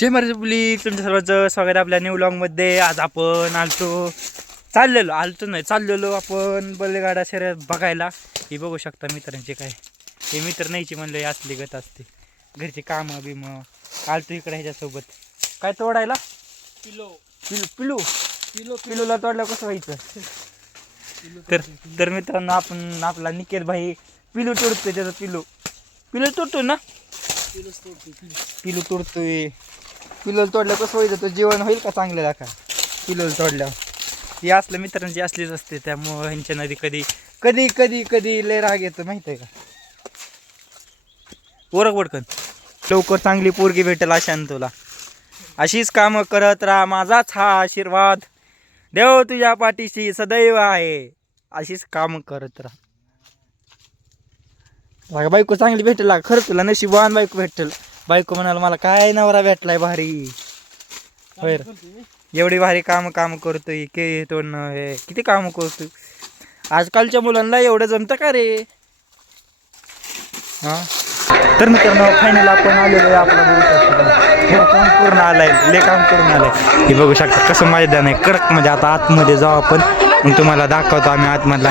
जय महाराज बुली तुमच्या सर्वांचं स्वागत आपल्या न्यू मध्ये. आज आपण आलतो चाललेलो आलतो नाही चाललेलो आपण बैलगाडा शर्यत बघायला. ही बघू शकता मित्रांचे काय. हे मित्र नाहीचे म्हणलं असली गत असते. घरची कामं बिमं. आलतो इकडे ह्याच्यासोबत. काय तोडायला? किलो पिलू पिलू? किलो पिलूला तोडलं कसं व्हायचं? तर तर मित्रांनो आपण आपला निकेत भाई पिलू तोडतोय त्याचं पिलू. पिलू तोडतो ना? किलोच तोडतो किलो पिलू तोडतोय. पिलोल तोडलं कसं होईल? तो जेवण होईल का चांगलं दाखा पिलोल तोडल्यावर. ही असलं मित्रांची असलीच असते त्यामुळं ह्यांच्या नदी कधी कधी कधी कधी लय राग येतो माहीत आहे का? ओरख वडकन लवकर चांगली पोरगी भेटेल अशान तुला. अशीच कामं करत राहा माझाच हा आशीर्वाद. देव तुझ्या पाठीशी सदैव आहे. अशीच कामं करत राहा. बायको चांगली भेटेल खरं तुला नशीबवान बायको भेटेल. बायको म्हणाल मला काय नवरा भेटलाय भारी. बर एवढी भारी काम काम करतोय के तोडणं हे किती काम करतोय. आजकालच्या मुलांना एवढं जमतं का रे? हा? तर मित्रांनो फायनल आपण आलेलो आहे आपला काम पूर्ण आलाय ले काम करून आलंय. हे बघू शकता कसं मैदान आहे कडक म्हणजे आता आतमध्ये जाऊ आपण. मग तुम्हाला दाखवतो आम्ही आतमधला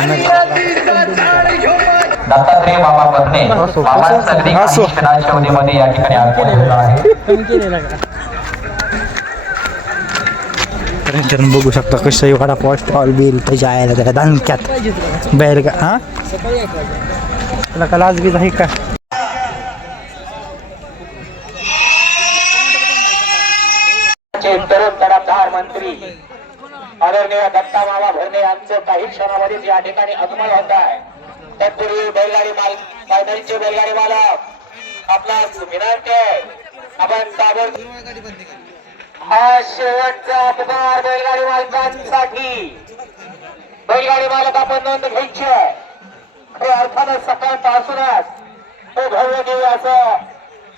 दत्तात्रय बाबा बर्ने असो. बाबांचा अगदी असो. काही क्षणाच्या अवधीमध्ये या ठिकाणी आगमन झालेलं आहे. तर मित्रांनो बघू शकता कसं वडापाव स्टॉल बिल त्याच्या आयला त्याला दानक्यात बैल का हा? सकाळी एक वाजता त्याला का लाज बीज आहे का? चे तरुण तडफदार मंत्री. आदरणीय दत्ता मामा भरणे यांचं काही क्षणामध्येच या ठिकाणी आगमन होत आहे. तत्पूर्वी बैलगाडी माल फायनलचे बैलगाडी मालक आपला विनंती आहे आपण ताबड हा शेवटचा अपघात बैलगाडी मालकांसाठी. बैलगाडी मालक आपण नोंद घ्यायची आहे. खऱ्या अर्थानं सकाळपासूनच तो भव्य देऊ असं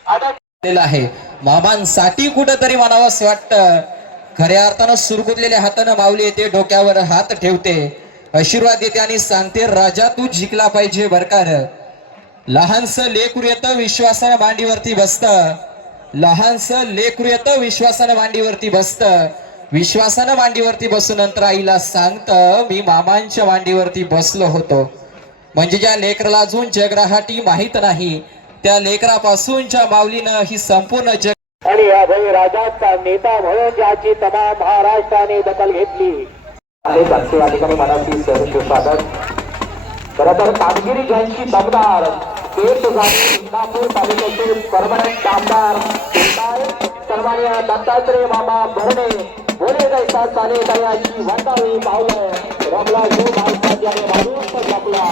अडक आहे. मामांसाठी कुठंतरी म्हणावंस वाटतं. खऱ्या अर्थानं सुरकुतलेल्या हातानं माऊली येते डोक्यावर हात ठेवते. आशीर्वाद देते आणि सांगते राजा तू जिंकला पाहिजे बरकार लहानस लेकरू येतं विश्वासानं मांडीवरती बसत. लहानस लेकरू येतं विश्वासानं मांडीवरती बसत. विश्वासानं मांडीवरती बसून नंतर आईला सांगत मी मामांच्या मांडीवरती बसलो होतो. म्हणजे ज्या लेकराला अजून जगराहाटी माहीत नाही त्या लेकरापासूनच्या माऊलीनं ही संपूर्ण जग आणि या भव्य राजाचा नेता म्हणून ज्याची तमाम महाराष्ट्राने दखल घेतली. आहे त्यांचे या मनाची सहर्ष स्वागत. खरं तर कामगिरी ज्यांची दमदार तेच झाली इंदापूर तालुक्याचे परमनंट आमदार सन्मान्य दत्तात्रय मामा भरणे बोले जैसा चाले दयाची वंदावी पावलं. रमला जो माणसाची आणि माणूस आपला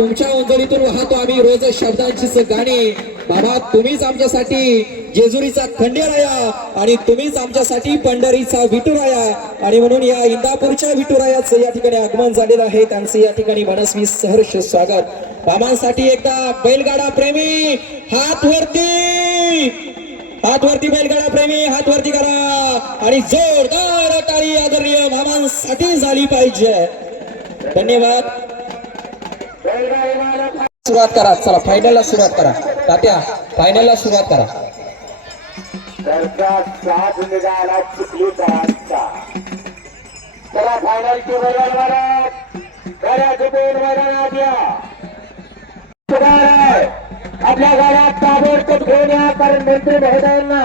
तुमच्या उंजळीतून वाहतो आम्ही रोज शब्दांचीच गाणी. बाबा तुम्हीच आमच्यासाठी जेजुरीचा खंडेराया आणि तुम्हीच आमच्यासाठी पंढरीचा विठुराया. आणि म्हणून या इंदापूरच्या विठुरायाचं या ठिकाणी आगमन झालेलं आहे. त्यांचं या ठिकाणी मनस्वी सहर्ष स्वागत. बाबांसाठी एकदा बैलगाडा प्रेमी हात वरती. हात वरती बैलगाडा प्रेमी हात वरती करा. आणि जोरदार टाळी आदरणीय मामांसाठी झाली पाहिजे. धन्यवाद. सुरुवात करा. चला फायनलला सुरुवात करा. तात्या फायनलला सुरुवात करा. चला फायनलची मैदान मारत गाड्या चुकून मैदानात या? आपल्या गाड्यात ताबडतोब घेऊन या कारण मंत्री महोदयांना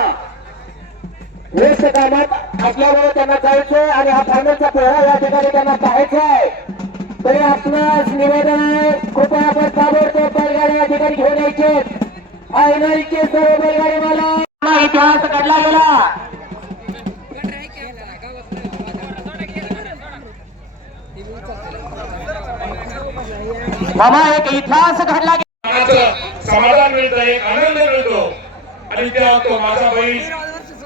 वेस्ट कामात असल्यामुळे त्यांना जायचंय आणि हा फायनलचा पेहरा या ठिकाणी त्यांना पाहायचा आहे तरी आपणास निवेदन आहे कृपया आपण ताबडतोब बैलगाडी या ठिकाणी घेऊन यायचे. आयनाईचे सर्व बैलगाडी मला इतिहास घडला गेला. बाबा एक इतिहास घडला समाधान मिळतं आनंद मिळतो. आणि त्या तो माझा बैल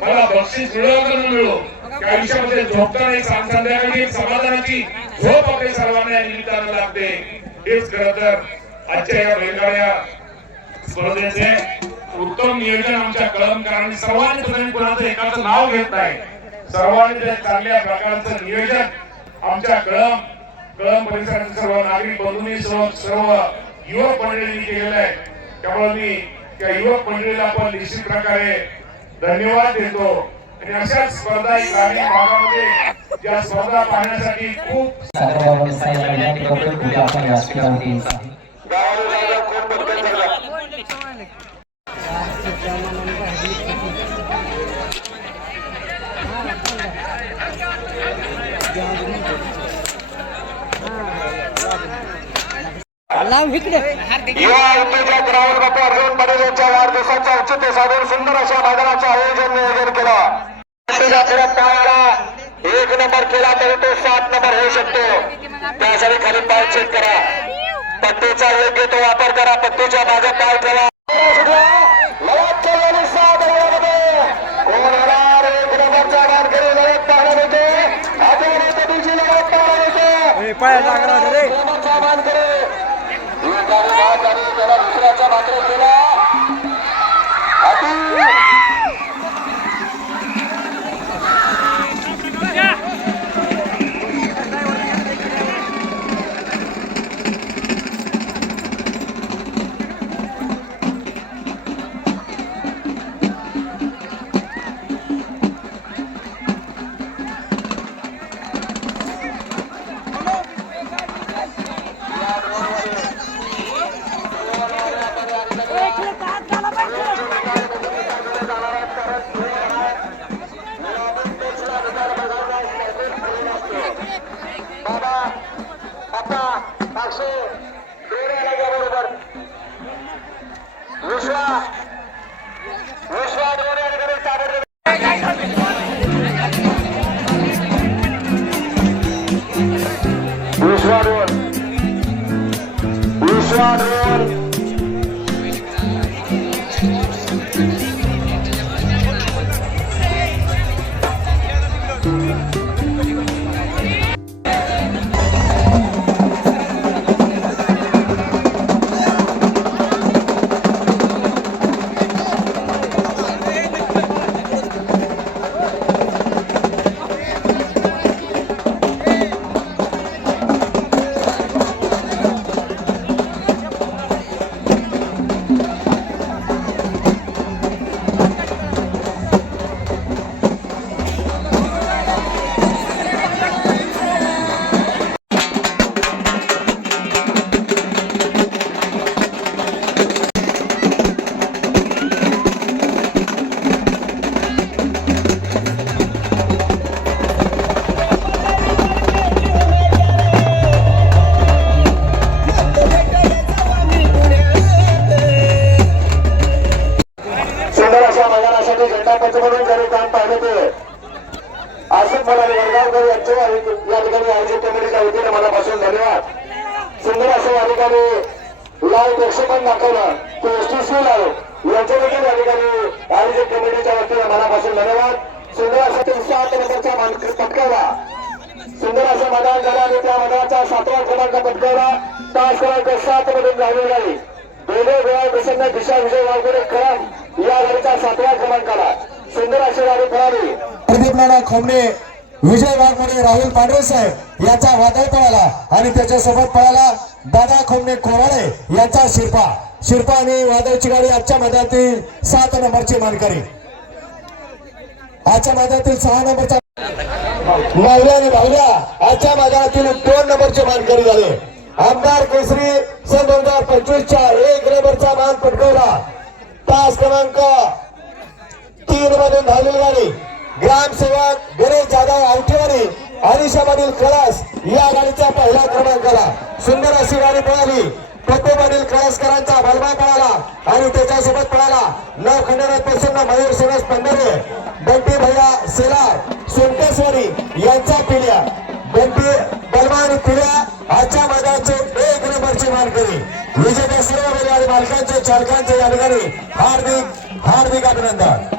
मला बक्षीस मिळो का न मिळो त्या आयुष्यामध्ये झोपताना एक सांग- संध्याकाळी एक समाधानाची झोप आपल्या सर्वांना या निमित्तानं लागते. हेच खरं तर आजच्या या बैलगाड्या स्पर्धेचे उत्तम नियोजन आमच्या कळमकरांनी सर्वांनी तुम्ही कुणाचं एकाचं नाव घेत नाही. सर्वांनी चांगल्या प्रकारचं नियोजन आमच्या कळम कळम परिसरातील सर्व नागरिक बंधूंनी सर्व सर्व युवक मंडळींनी केलेलं आहे. त्यामुळे मी त्या युवक मंडळीला पण निश्चित प्रकारे धन्यवाद देतो. आणि अशाच स्पर्धा ग्रामीण भागामध्ये ज्या स्पर्धा पाहण्यासाठी खूप लाव इकडे युवा उत्तेजक राहुल बापू अर्जुन पटेल यांच्या वाढदिवसाच्या औचित्य साधून सुंदर अशा मैदानाचं आयोजन नियोजन केलं. पाहायला एक नंबर केला तरी तो सात नंबर होऊ शकतो. त्यासाठी खाली पाय चेक करा. पट्टीचा योग्य तो वापर करा. पट्टीच्या मागे पाय ठेवा. लढत चाललेली सात ओव्हरमध्ये कोण विश्वा दोन आसिफ मलानी वडगावकर यांचे या ठिकाणी आयोजित कमिटीच्या वतीने मनापासून धन्यवाद. सुंदर असं या ठिकाणी लाल प्रक्षेपण दाखवलं. तो एस टी सी देखील या ठिकाणी आयोजित कमिटीच्या वतीने मनापासून धन्यवाद. सुंदर असं तीनशे आठ नंबरचा मानकरी पटकावला. सुंदर असं मैदान झालं आणि त्या मैदानाचा सातवा क्रमांक पटकावला. तास क्रमांक सात मध्ये झालेला आहे दोन्ही गोळा प्रसन्न दिशा विजय वाघोडे कळम या वेळेचा सातव्या क्रमांकाला. सुंदर अशी गाडी प्रदीप नाना खोमणे विजय वाघमोडे राहुल पांढरे साहेब याचा वादळ पळाला आणि त्याच्यासोबत पळाला दादा खोमणे कोराळे यांचा शिरपा. शिरपा आणि वादळची गाडी आजच्या मैदानातील सात नंबरची मानकरी. आजच्या मैदानातील सहा नंबरचा मावल्या आणि भावल्या आजच्या मैदानातील दोन नंबरचे मानकरी झाले. आमदार केसरी सन दोन हजार पंचवीसच्या एक नंबरचा मान पटकवला. तास क्रमांक तीन मधून धावलेली गाडी. ग्रामसेवक गणेश जाधव आवठेवारी आनिशामधील कळस या गाडीचा पहिला क्रमांकाला सुंदर अशी गाडी पळाली. पत्तेमधील कळसकरांचा बलबा पळाला आणि त्याच्यासोबत पळाला नव खंडनाथ प्रसन्न मयूर सुरेश पंढरे. बंटी भैया सेलार सोनकेश्वरी यांचा पिल्या. बंटी बलमा आणि पिल्या आजच्या मैदानाचे एक नंबरची मानकरी. विजेत्या सर्व बैलगाडी मालकांचे चालकांचे या ठिकाणी हार्दिक हार्दिक अभिनंदन.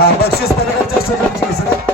बक्षीस पदकांच्या सुरुवातीची सर.